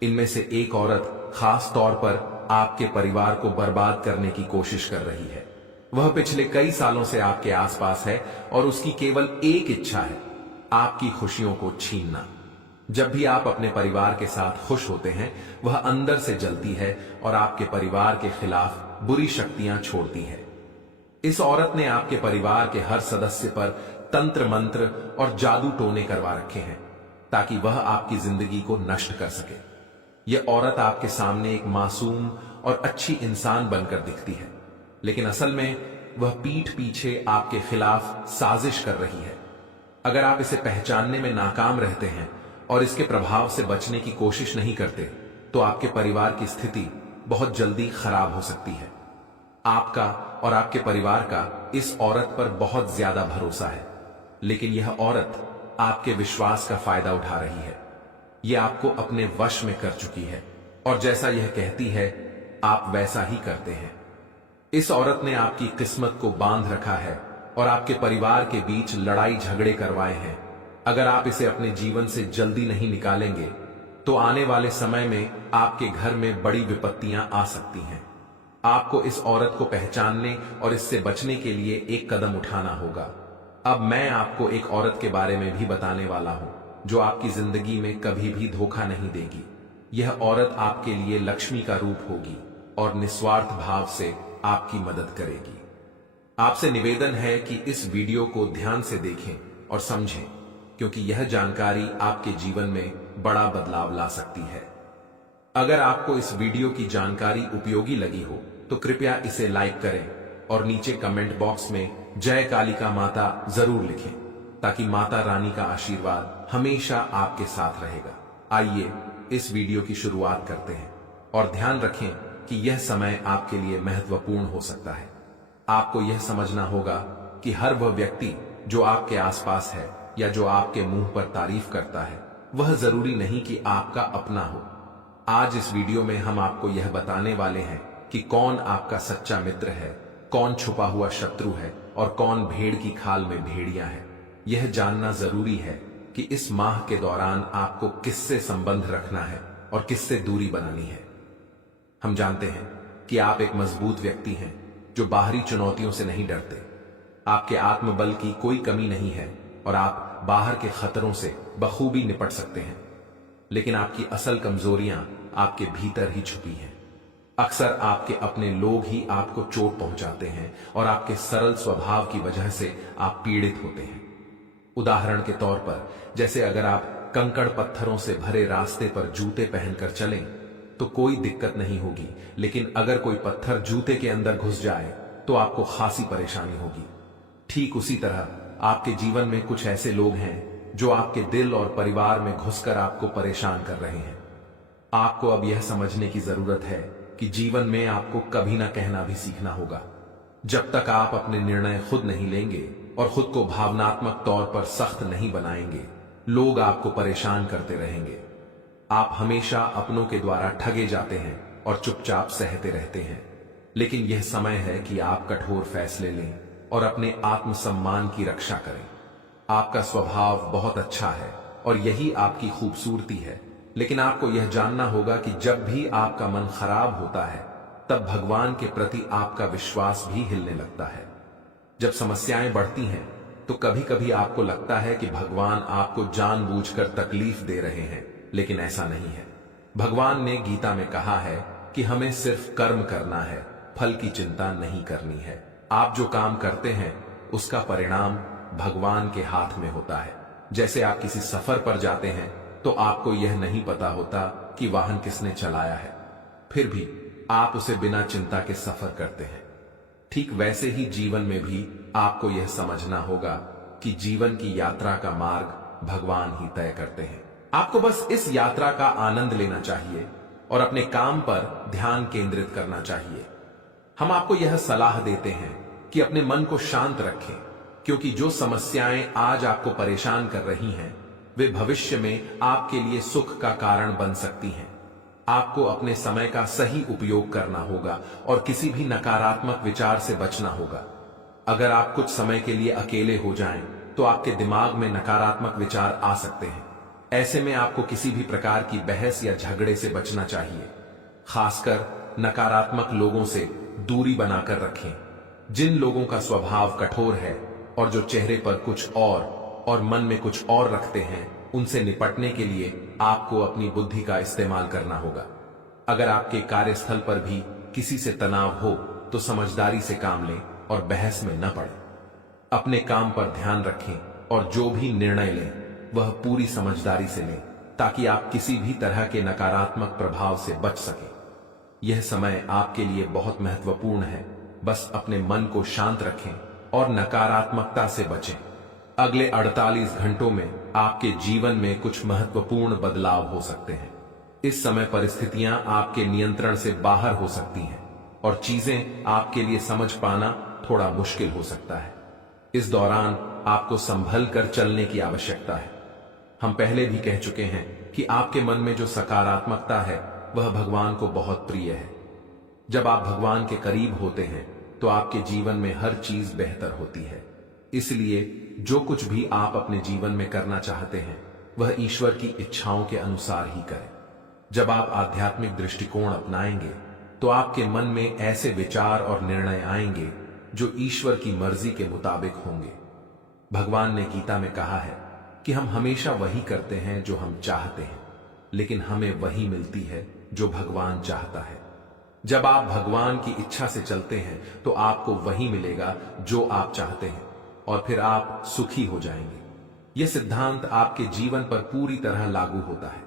इनमें से एक औरत खास तौर पर आपके परिवार को बर्बाद करने की कोशिश कर रही है। वह पिछले कई सालों से आपके आसपास है और उसकी केवल एक इच्छा है, आपकी खुशियों को छीनना। जब भी आप अपने परिवार के साथ खुश होते हैं, वह अंदर से जलती है और आपके परिवार के खिलाफ बुरी शक्तियां छोड़ती है। इस औरत ने आपके परिवार के हर सदस्य पर तंत्र मंत्र और जादू टोने करवा रखे हैं, ताकि वह आपकी जिंदगी को नष्ट कर सके। यह औरत आपके सामने एक मासूम और अच्छी इंसान बनकर दिखती है, लेकिन असल में वह पीठ पीछे आपके खिलाफ साजिश कर रही है। अगर आप इसे पहचानने में नाकाम रहते हैं और इसके प्रभाव से बचने की कोशिश नहीं करते, तो आपके परिवार की स्थिति बहुत जल्दी खराब हो सकती है। आपका और आपके परिवार का इस औरत पर बहुत ज्यादा भरोसा है, लेकिन यह औरत आपके विश्वास का फायदा उठा रही है। यह आपको अपने वश में कर चुकी है और जैसा यह कहती है, आप वैसा ही करते हैं। इस औरत ने आपकी किस्मत को बांध रखा है और आपके परिवार के बीच लड़ाई झगड़े करवाए हैं। अगर आप इसे अपने जीवन से जल्दी नहीं निकालेंगे, तो आने वाले समय में आपके घर में बड़ी विपत्तियां आ सकती हैं। आपको इस औरत को पहचानने और इससे बचने के लिए एक कदम उठाना होगा। अब मैं आपको एक औरत के बारे में भी बताने वाला हूं, जो आपकी जिंदगी में कभी भी धोखा नहीं देगी। यह औरत आपके लिए लक्ष्मी का रूप होगी और निस्वार्थ भाव से आपकी मदद करेगी। आपसे निवेदन है कि इस वीडियो को ध्यान से देखें और समझें, क्योंकि यह जानकारी आपके जीवन में बड़ा बदलाव ला सकती है। अगर आपको इस वीडियो की जानकारी उपयोगी लगी हो तो कृपया इसे लाइक करें और नीचे कमेंट बॉक्स में जय कालिका माता जरूर लिखें, ताकि माता रानी का आशीर्वाद हमेशा आपके साथ रहेगा। आइए इस वीडियो की शुरुआत करते हैं और ध्यान रखें कि यह समय आपके लिए महत्वपूर्ण हो सकता है। आपको यह समझना होगा कि हर वह व्यक्ति जो आपके आसपास है या जो आपके मुंह पर तारीफ करता है, वह जरूरी नहीं कि आपका अपना हो। आज इस वीडियो में हम आपको यह बताने वाले हैं कि कौन आपका सच्चा मित्र है, कौन छुपा हुआ शत्रु है और कौन भेड़ की खाल में भेड़िया है। यह जानना जरूरी है कि इस माह के दौरान आपको किससे संबंध रखना है और किससे दूरी बनानी है। हम जानते हैं कि आप एक मजबूत व्यक्ति हैं जो बाहरी चुनौतियों से नहीं डरते। आपके आत्मबल की कोई कमी नहीं है और आप बाहर के खतरों से बखूबी निपट सकते हैं, लेकिन आपकी असल कमजोरियां आपके भीतर ही छुपी हैं। अक्सर आपके अपने लोग ही आपको चोट पहुंचाते हैं और आपके सरल स्वभाव की वजह से आप पीड़ित होते हैं। उदाहरण के तौर पर, जैसे अगर आप कंकड़ पत्थरों से भरे रास्ते पर जूते पहनकर चलें तो कोई दिक्कत नहीं होगी, लेकिन अगर कोई पत्थर जूते के अंदर घुस जाए तो आपको खासी परेशानी होगी। ठीक उसी तरह आपके जीवन में कुछ ऐसे लोग हैं जो आपके दिल और परिवार में घुसकर आपको परेशान कर रहे हैं। आपको अब यह समझने की जरूरत है कि जीवन में आपको कभी ना कहना भी सीखना होगा। जब तक आप अपने निर्णय खुद नहीं लेंगे और खुद को भावनात्मक तौर पर सख्त नहीं बनाएंगे, लोग आपको परेशान करते रहेंगे। आप हमेशा अपनों के द्वारा ठगे जाते हैं और चुपचाप सहते रहते हैं, लेकिन यह समय है कि आप कठोर फैसले लें और अपने आत्मसम्मान की रक्षा करें। आपका स्वभाव बहुत अच्छा है और यही आपकी खूबसूरती है, लेकिन आपको यह जानना होगा कि जब भी आपका मन खराब होता है तब भगवान के प्रति आपका विश्वास भी हिलने लगता है। जब समस्याएं बढ़ती हैं तो कभी कभी आपको लगता है कि भगवान आपको जानबूझकर तकलीफ दे रहे हैं, लेकिन ऐसा नहीं है। भगवान ने गीता में कहा है कि हमें सिर्फ कर्म करना है, फल की चिंता नहीं करनी है। आप जो काम करते हैं उसका परिणाम भगवान के हाथ में होता है। जैसे आप किसी सफर पर जाते हैं तो आपको यह नहीं पता होता कि वाहन किसने चलाया है, फिर भी आप उसे बिना चिंता के सफर करते हैं। ठीक वैसे ही जीवन में भी आपको यह समझना होगा कि जीवन की यात्रा का मार्ग भगवान ही तय करते हैं। आपको बस इस यात्रा का आनंद लेना चाहिए और अपने काम पर ध्यान केंद्रित करना चाहिए। हम आपको यह सलाह देते हैं कि अपने मन को शांत रखें, क्योंकि जो समस्याएं आज आपको परेशान कर रही हैं वे भविष्य में आपके लिए सुख का कारण बन सकती हैं। आपको अपने समय का सही उपयोग करना होगा और किसी भी नकारात्मक विचार से बचना होगा। अगर आप कुछ समय के लिए अकेले हो जाएं तो आपके दिमाग में नकारात्मक विचार आ सकते हैं। ऐसे में आपको किसी भी प्रकार की बहस या झगड़े से बचना चाहिए। खासकर नकारात्मक लोगों से दूरी बनाकर रखें। जिन लोगों का स्वभाव कठोर है और जो चेहरे पर कुछ और मन में कुछ और रखते हैं, उनसे निपटने के लिए आपको अपनी बुद्धि का इस्तेमाल करना होगा। अगर आपके कार्यस्थल पर भी किसी से तनाव हो तो समझदारी से काम लें और बहस में न पड़ें। अपने काम पर ध्यान रखें और जो भी निर्णय लें वह पूरी समझदारी से लें, ताकि आप किसी भी तरह के नकारात्मक प्रभाव से बच सकें। यह समय आपके लिए बहुत महत्वपूर्ण है। बस अपने मन को शांत रखें और नकारात्मकता से बचें। अगले 48 घंटों में आपके जीवन में कुछ महत्वपूर्ण बदलाव हो सकते हैं। इस समय परिस्थितियां आपके नियंत्रण से बाहर हो सकती हैं और चीजें आपके लिए समझ पाना थोड़ा मुश्किल हो सकता है। इस दौरान आपको संभल कर चलने की आवश्यकता है। हम पहले भी कह चुके हैं कि आपके मन में जो सकारात्मकता है वह भगवान को बहुत प्रिय है। जब आप भगवान के करीब होते हैं तो आपके जीवन में हर चीज बेहतर होती है। इसलिए जो कुछ भी आप अपने जीवन में करना चाहते हैं वह ईश्वर की इच्छाओं के अनुसार ही करें। जब आप आध्यात्मिक दृष्टिकोण अपनाएंगे तो आपके मन में ऐसे विचार और निर्णय आएंगे जो ईश्वर की मर्जी के मुताबिक होंगे। भगवान ने गीता में कहा है कि हम हमेशा वही करते हैं जो हम चाहते हैं, लेकिन हमें वही मिलती है जो भगवान चाहता है। जब आप भगवान की इच्छा से चलते हैं तो आपको वही मिलेगा जो आप चाहते हैं, और फिर आप सुखी हो जाएंगे। यह सिद्धांत आपके जीवन पर पूरी तरह लागू होता है।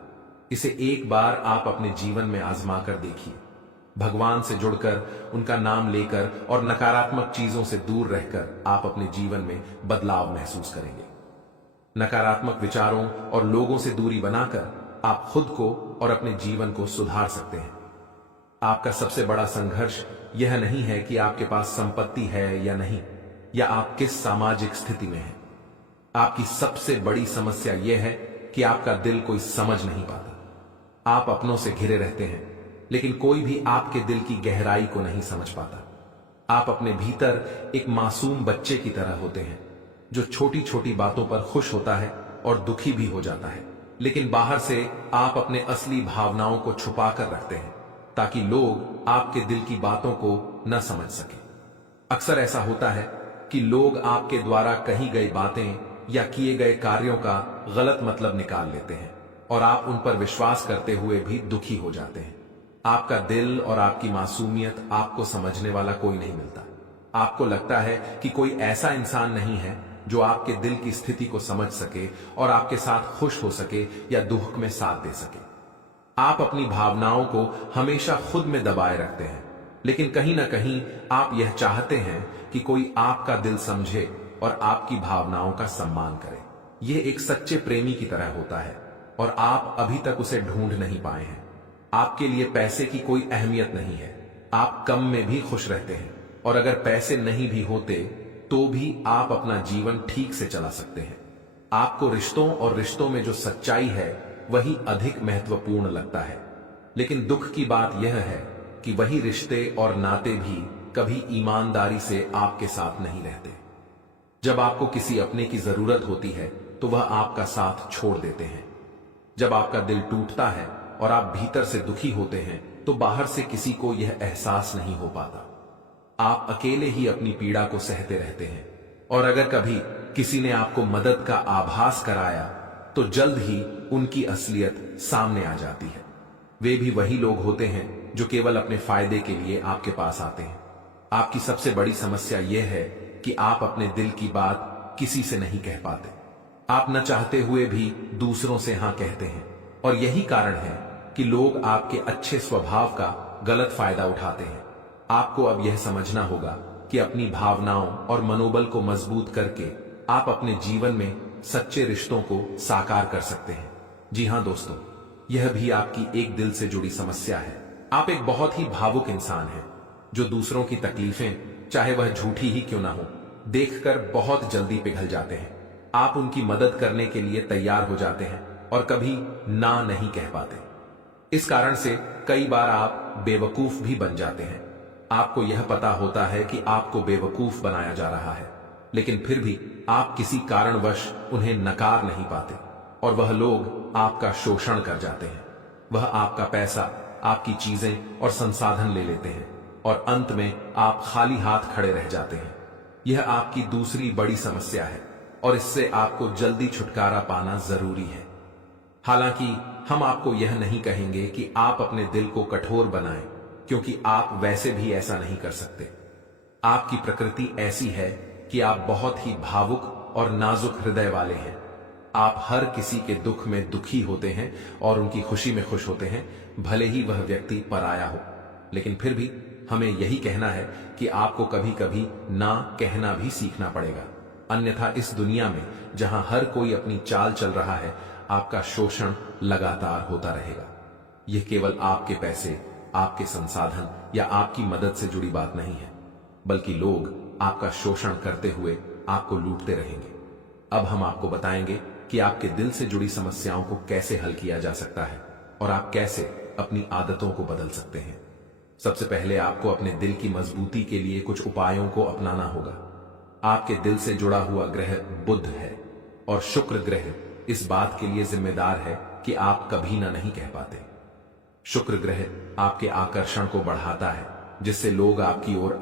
इसे एक बार आप अपने जीवन में आजमा कर देखिए। भगवान से जुड़कर, उनका नाम लेकर और नकारात्मक चीजों से दूर रहकर आप अपने जीवन में बदलाव महसूस करेंगे। नकारात्मक विचारों और लोगों से दूरी बनाकर आप खुद को और अपने जीवन को सुधार सकते हैं। आपका सबसे बड़ा संघर्ष यह नहीं है कि आपके पास संपत्ति है या नहीं, या आप किस सामाजिक स्थिति में हैं। आपकी सबसे बड़ी समस्या यह है कि आपका दिल कोई समझ नहीं पाता। आप अपनों से घिरे रहते हैं, लेकिन कोई भी आपके दिल की गहराई को नहीं समझ पाता। आप अपने भीतर एक मासूम बच्चे की तरह होते हैं, जो छोटी छोटी बातों पर खुश होता है और दुखी भी हो जाता है, लेकिन बाहर से आप अपने असली भावनाओं को छुपा कर रखते हैं, ताकि लोग आपके दिल की बातों को न समझ सके। अक्सर ऐसा होता है कि लोग आपके द्वारा कही गई बातें या किए गए कार्यों का गलत मतलब निकाल लेते हैं, और आप उन पर विश्वास करते हुए भी दुखी हो जाते हैं। आपका दिल और आपकी मासूमियत आपको समझने वाला कोई नहीं मिलता। आपको लगता है कि कोई ऐसा इंसान नहीं है जो आपके दिल की स्थिति को समझ सके और आपके साथ खुश हो सके या दुख में साथ दे सके। आप अपनी भावनाओं को हमेशा खुद में दबाए रखते हैं, लेकिन कहीं ना कहीं आप यह चाहते हैं कि कोई आपका दिल समझे और आपकी भावनाओं का सम्मान करे। यह एक सच्चे प्रेमी की तरह होता है, और आप अभी तक उसे ढूंढ नहीं पाए हैं। आपके लिए पैसे की कोई अहमियत नहीं है। आप कम में भी खुश रहते हैं, और अगर पैसे नहीं भी होते तो भी आप अपना जीवन ठीक से चला सकते हैं। आपको रिश्तों और रिश्तों में जो सच्चाई है वही अधिक महत्वपूर्ण लगता है, लेकिन दुख की बात यह है कि वही रिश्ते और नाते भी कभी ईमानदारी से आपके साथ नहीं रहते। जब आपको किसी अपने की जरूरत होती है तो वह आपका साथ छोड़ देते हैं। जब आपका दिल टूटता है और आप भीतर से दुखी होते हैं तो बाहर से किसी को यह एहसास नहीं हो पाता। आप अकेले ही अपनी पीड़ा को सहते रहते हैं, और अगर कभी किसी ने आपको मदद का आभास कराया तो जल्द ही उनकी असलियत सामने आ जाती है। वे भी वही लोग होते हैं जो केवल अपने फायदे के लिए आपके पास आते हैं। आपकी सबसे बड़ी समस्या यह है कि आप अपने दिल की बात किसी से नहीं कह पाते। आप न चाहते हुए भी दूसरों से हां कहते हैं, और यही कारण है कि लोग आपके अच्छे स्वभाव का गलत फायदा उठाते हैं। आपको अब यह समझना होगा कि अपनी भावनाओं और मनोबल को मजबूत करके आप अपने जीवन में सच्चे रिश्तों को साकार कर सकते हैं। जी हां दोस्तों, यह भी आपकी एक दिल से जुड़ी समस्या है। आप एक बहुत ही भावुक इंसान हैं, जो दूसरों की तकलीफें, चाहे वह झूठी ही क्यों ना हो, देखकर बहुत जल्दी पिघल जाते हैं। आप उनकी मदद करने के लिए तैयार हो जाते हैं और कभी ना नहीं कह पाते। इस कारण से कई बार आप बेवकूफ भी बन जाते हैं। आपको यह पता होता है कि आपको बेवकूफ बनाया जा रहा है, लेकिन फिर भी आप किसी कारणवश उन्हें नकार नहीं पाते, और वह लोग आपका शोषण कर जाते हैं। वह आपका पैसा, आपकी चीजें और संसाधन ले लेते हैं, और अंत में आप खाली हाथ खड़े रह जाते हैं। यह आपकी दूसरी बड़ी समस्या है, और इससे आपको जल्दी छुटकारा पाना जरूरी है। हालांकि हम आपको यह नहीं कहेंगे कि आप अपने दिल को कठोर बनाएं, क्योंकि आप वैसे भी ऐसा नहीं कर सकते। आपकी प्रकृति ऐसी है कि आप बहुत ही भावुक और नाजुक हृदय वाले हैं। आप हर किसी के दुख में दुखी होते हैं और उनकी खुशी में खुश होते हैं, भले ही वह व्यक्ति पराया हो। लेकिन फिर भी हमें यही कहना है कि आपको कभी कभी ना कहना भी सीखना पड़ेगा, अन्यथा इस दुनिया में जहां हर कोई अपनी चाल चल रहा है, आपका शोषण लगातार होता रहेगा। यह केवल आपके पैसे, आपके संसाधन या आपकी मदद से जुड़ी बात नहीं है, बल्कि लोग आपका शोषण करते हुए आपको लूटते रहेंगे। अब हम आपको बताएंगे कि आपके दिल से जुड़ी समस्याओं को कैसे हल किया जा सकता है और आप कैसे अपनी आदतों को बदल सकते हैं। सबसे पहले आपको अपने दिल की मजबूती के लिए कुछ उपायों को अपनाना होगा। आपके दिल से जुड़ा हुआ ग्रह बुध है, और शुक्र ग्रह इस बात के लिए जिम्मेदार है कि आप कभी ना नहीं कह पाते। शुक्र ग्रह आपके आकर्षण को बढ़ाता है, जिससे लोग आपकी ओर